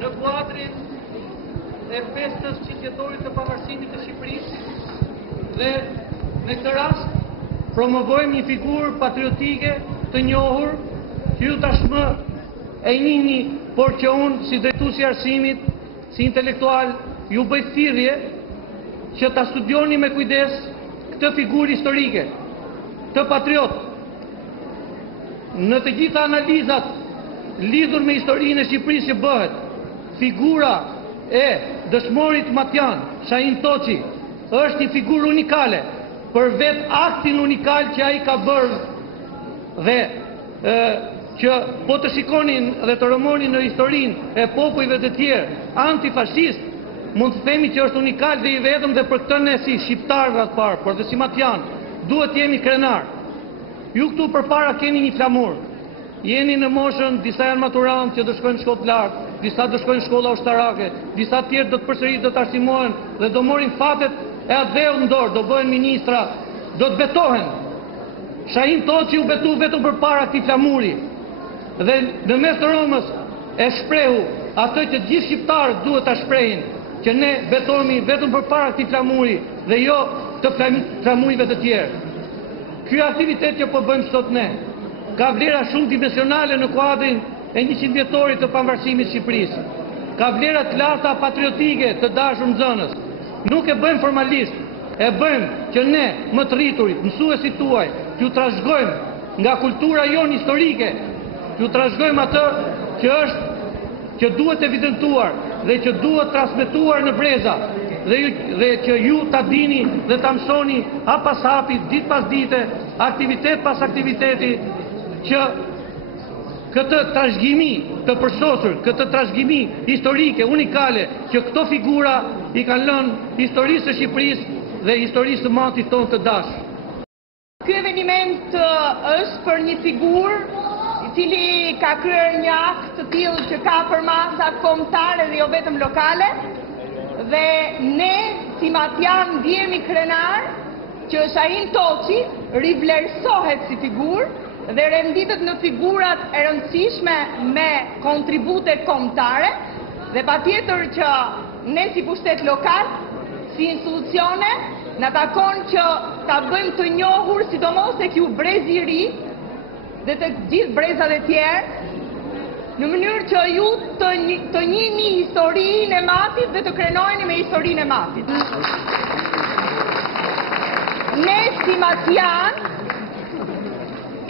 në kuadrin e festës qytetorit të pavarësimit të Shqipërisë dhe në këtë rast promovojmë një figurë patriotike të njohur që ju tashmë e njihni, por që unë si drejtues i arsimit, si intelektual, ju bëj thirrje që ta studioni me kujdes këtë figurë historike, të patriot. Në të gjitha analizat lidhur me historinë e Shqipërisë që bëhet, figura e dëshmorit Matjan, Shahin Toçi, është një figurë unikale, për vetë aktin unikal që ai ka bërë dhe që po të shikonin dhe të rëmonin në historinë e popujve të tjerë antifashist, mund të themi që është unikal dhe i vetëm, dhe për këtë ne si shqiptarë atë parë, por dhe si Matjan, duhet jemi krenar. Ju këtu përpara keni një flamur. Jeni në moshën, disa janë maturantë që do shkojnë shkollë të lartë, disa do shkojnë shkolla ushtarake, disa tjerë do të përsërit, do të arsimohen dhe do morin fatet e atë dheu në dorë, do bëhen ministra, do të betohen. Shahin Toçi u betu vetëm përpara këtij flamuri. Dhe në mes të Romës e shprehu atë që gjithë shqiptarët duhet ta shprehin, që ne betohemi vetëm përpara këtij flamuri dhe jo të flamurive të tjerë. Ky aktivitet që po bëjmë sot ne ka vlera shumë dimensionale në kuadrin e 100 vjetorit të pavarësimit të Shqipërisë. Ka vlera të larta patriotike të dashur nxënës. Nuk e bëjmë formalisht, e bëjmë që ne, më të rriturit, mësuesit tuaj, t'ju trashëgojmë nga kultura jonë historike, t'ju trashëgojmë atë që duhet evidentuar dhe që duhet transmetuar në breza, dhe që ju ta dini dhe ta mësoni hap pas hapi, ditë pas dite, aktivitet pas aktiviteti, që këtë trashëgimi të përsosur, këtë trashëgimi historike, unikale, që këto figura i kanë lënë historisë së Shqipërisë dhe historisë të matit tonë të dashur. Ky eveniment është për një figurë i cili ka kryer një akt të tillë që ka për masat kombëtare dhe jo vetëm lokale, dhe ne si Matjan ndjehemi krenar që Shahin Toçi rivlerësohet si figurë dhe renditet në figurat e rëndësishme me kontribute kombëtare, dhe patjetër që ne si pushtet lokal, si institucione, na takon që ta bëjmë të njohur sidomos tek ju brezi i ri dhe të gjithë brezat e tjerë, në mënyrë që ju të njihni historinë e matit dhe të krenoheni me historinë e matit. Ne si Matjan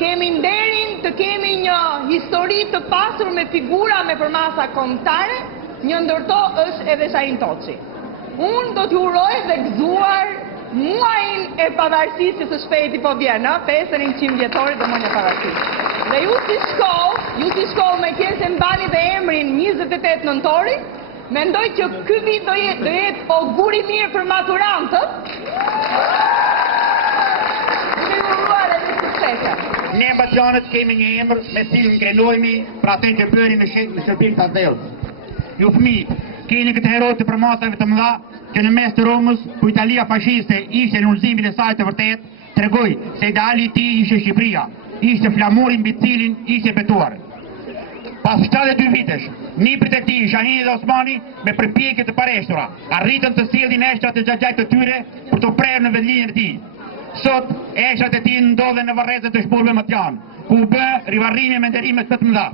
kemi nderin të kemi një histori të pasur me figura me përmasa kombëtare, një ndërto është edhe Shahin Toçi. Unë do t'ju uroj dhe gëzuar muajin e pavarësisë që së shpejti po vjen, festën e 100 vjetorit të muajit të pavarësisë. Dhe ju si shkollë me qenë se mbani dhe emrin 28 nëntorit, mendoj që ky vit do jetë augur i mirë për maturantët. Dhe ju uruar edhe suksese. Ne Matjanët kemi një emër me cilin krenohemi për atë që bëri në shërbim të Dheut. Ju fëmijë, keni këtë heroj të përmasave të mëdha që në mes të Romës, ku Italia fashiste ishte në udhëzimin e saj të vërtet, tregoi se ideali i tij ishte Shqipëria, ishte flamuri mbi cilin ishte betuar. Pas 72 vitesh, niprit e tij, Shahini dhe Osmani, me përpjekje të pareshtura, arritën të sjellin eshtrat e xhaxhait të tyre për të prerë në vendlinjen e tij. Sot, eshtrat e tij ndodhen në varrezat e shpurve Matjan, ku u bë rivarrimi me nderimet të mëdha.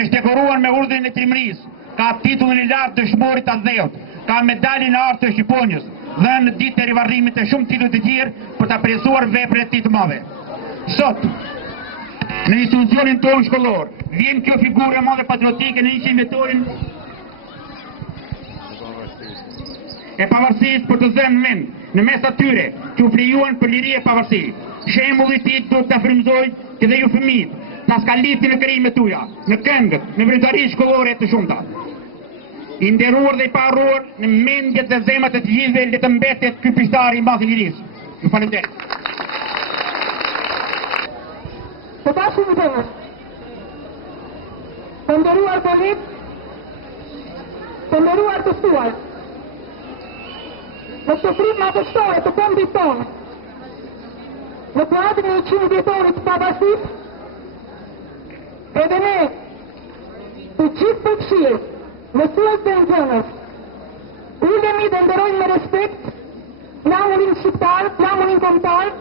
Është dekoruar me urdhrin e trimërisë, ka titullin i lartë dëshmorit të Dheut, ka medalin e artë të Shqiponjës, dhe në ditë të rivarrimit e shumë titull të tjerë për të apreciuar veprat e tij të mëdha. Sot, në institucionin tonë shkollor, vjen kjo figurë e madhe patriotike në 100 vjetorin e pavarësisë për të zënë mend në mes atyre që u frijuan për liri e pavarësi. Shembulli i tij do ta frymëzoj që dhe ju fëmijët ta skalitni në krimet tuaja, në këngët, në vritari shkollore të shumta. I nderuar dhe i parruar në mendjet dhe zemrat e të gjithëve le të mbetet ky pishtari i mbasi lirisë. Ju falenderoj. Të bashkë në tërë, të ndëruar bolit, të ndëruar të stuar, dhe të frimë atështore të kombit tonë, në kuadrin e 100 vjetorit të pavarësisë, edhe ne të gjithë përfshirë mësues dhe nxënës. Ulemi dhe nderojmë me respekt flamurin shqiptar, flamurin kombëtar,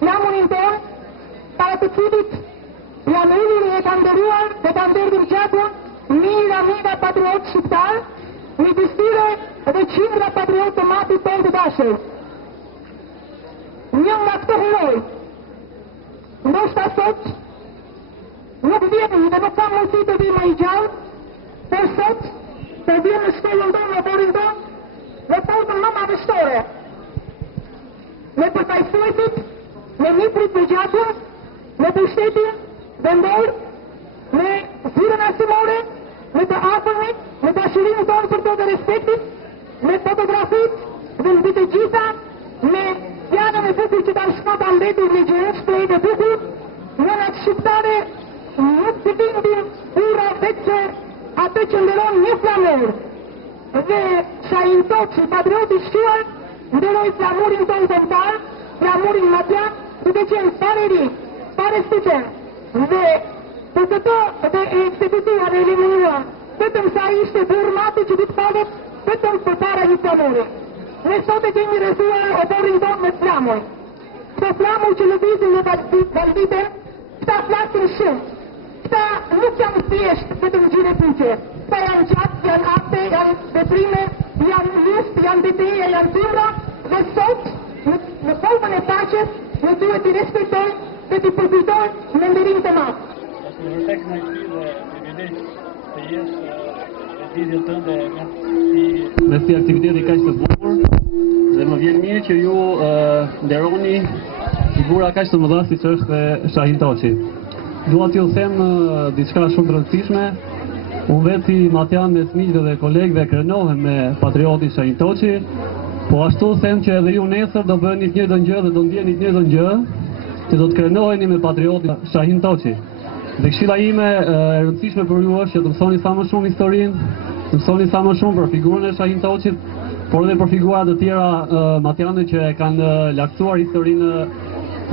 flamurin ton, para të cilit janë ulur e kanë nderuar dhe kanë derdhur gjakun mira patriot shqiptar, midis tyre dhe qindra patriot të matit ton të dashur. Një nga këto heroj, ndoshta sot nuk vjen dhe nuk ka mundësi të vi më i gjallë, por sot të vjen në shkollën tonë, në borin tonë, në portën më madhështore. Me përfaqësuesit, me niprit të gjatur, me pushtetin vendor, me zyrën arsimore, me të afërmit, me dashurinë tonë për to dhe respektit, me fotografit dhe mbi të gjitha, me fjalën e bukur që kanë shkota mbetur në gjë, shprehje e bukur, nënat shqiptare nuk të bindin ura vetë atë që nderon një flamur. Dhe Shahin Toçi, patrioti shquar, nderoi flamurin tonë kombëtar, flamurin matjan, duke qenë pare ri, pare stuqen. Dhe për këto dhe e ekzekutuar e eliminuar, vetëm sa ishte burr mati që ditë falet, vetëm për para një flamuri. Ne sot e kemi rrethuar oborrin tonë me flamur. Këto flamur që lëvizin në bandite, këta flasin shumë. Këta nuk janë thjesht vetëm gjire puqe. Këta janë gjatë, janë akte, janë veprime, janë luftë, janë betejë, janë tymra, dhe sot, në kohën e paqes, ne duhet t'i respektojmë dhe t'i përkujtojmë me nderim të madh. Është një vërtet kënaqësi dhe privilegj të jesh në lidhjen tënde me këtë aktiviteti kaq të bukur, dhe më vjen mirë që ju nderoni figura kaq të mëdha siç është Shahin Toçi. Dua t'ju them diçka shumë të rëndësishme. Unë veti Matjan me fëmijët dhe kolegëve krenohem me patriotin Shahin Toçi, po ashtu them që edhe ju nesër do bëni të njëjtën gjë dhe do ndjeni të njëjtën gjë, që do të krenoheni me patriotin Shahin Toçi. Dhe këshilla ime e rëndësishme për ju është që të mësoni sa më shumë historinë, të mësoni sa më shumë për figurën e Shahin Toçit, por edhe për figura të tjera matjane që e kanë lartësuar historinë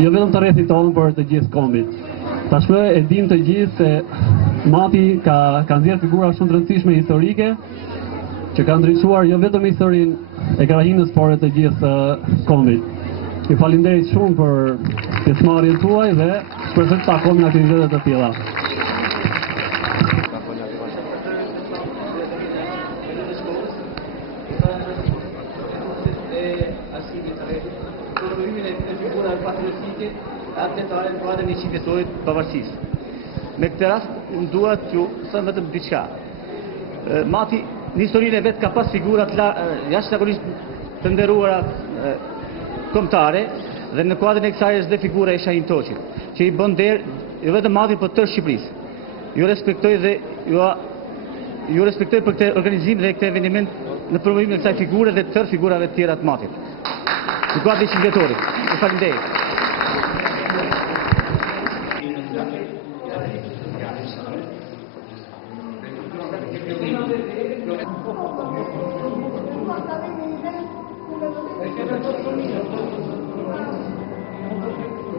jo vetëm të rrethit tonë, por të gjithë kombit. Tashmë e dim të gjithë se Mati ka nxjerrë figura shumë të rëndësishme historike që kanë ndriçuar jo vetëm historinë e Krahinës, por e të gjithë kombit. Ju falenderoj shumë për pjesëmarrjen tuaj dhe shpresoj të takojmë në aktivitete të tilla. Atletare në kuadrën e qytetorit pavarësisë. Me këtë rast, unë dua t'ju them vetëm diçka. Mati në historinë e vet ka pas figura jashtëzakonisht të nderuara kombëtare, dhe në kuadrën e kësaj është dhe figura e Shahin Toçit, që i bën der jo vetëm Matit, por tërë Shqipërisë. Ju respektoj dhe ju respektoj për këtë organizim dhe këtë eveniment në promovimin e kësaj figure dhe tërë figurave të tjera të Matit. Në kuadrën e qytetorit. Ju falenderoj.